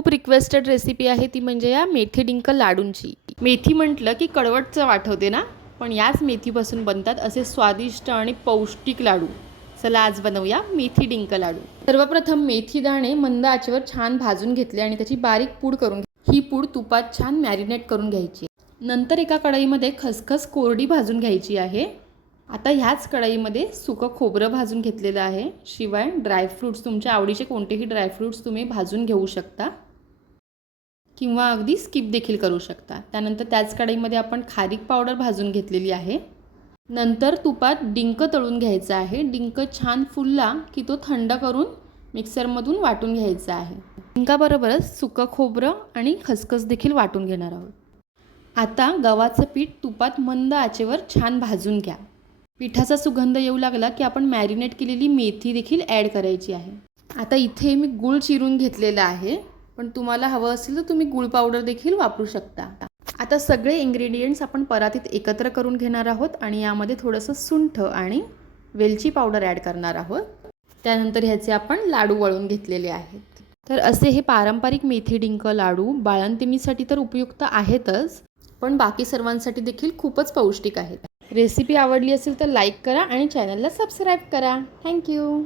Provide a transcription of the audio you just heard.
खूप requested recipe आहे ती म्हणजे या मेथी डिंक लाडूंची। मेथी म्हटलं की कडवट चव आठवते ना, पण याच मेथीपासून बनतात असे स्वादिष्ट आणि पौष्टिक लाडू। चला आज बनवूया मेथी डिंक लाडू। सर्वप्रथम मेथी दाणे मंद आचेवर छान भाजून घेतले आणि त्याची बारीक पूड करून ही पूड तुपात छान मॅरिनेट करून घ्यायची। नंतर एका कढईमध्ये खसखस कोरडी भाजून घ्यायची आहे। आता ह्याच कढईमध्ये सुकं खोबरं भाजून घेतलेलं आहे। शिवाय ड्रायफ्रूट्स तुमच्या आवडीचे कोणतेही ड्रायफ्रूट्स तुम्ही भाजून घेऊ शकता किंवा अगदी स्किप देखील करू शकता। त्यानंतर त्याच कढईमध्ये आपण खारीक पावडर भाजून घेतलेली आहे। नंतर तुपात डिंक तळून घ्यायचा आहे। डिंक छान फुलला की तो थंड करून मिक्सरमधून वाटून घ्यायचा आहे। डिंकाबरोबरच सुकं खोबरं आणि खसखस देखील वाटून घेणार आहोत। आता गव्हाचं पीठ तुपात मंद आचेवर छान भाजून घ्या। पिठाचा सुगंध येऊ लागला की आपण मॅरिनेट केलेली मेथी देखील ॲड करायची आहे। आता इथे मी गूळ चिरून घेतलेला आहे, पण तुम्हाला हवं असेल तर तुम्ही गूळ पावडर देखील वापरू शकता। आता सगळे इन्ग्रेडियंट्स आपण परातीत एकत्र करून घेणार आहोत आणि यामध्ये थोडंसं सुंठ आणि वेलची पावडर ॲड करणार आहोत। त्यानंतर ह्याचे आपण लाडू वळून घेतलेले आहेत। तर असे हे पारंपरिक मेथी डिंक लाडू बाळंतिणीसाठी तर उपयुक्त आहेतच, पण बाकी सर्वांसाठी देखील खूपच पौष्टिक आहेत। रेसिपी आवडली असेल तर लाईक करा आणि चॅनलला सबस्क्राईब करा। थँक्यू।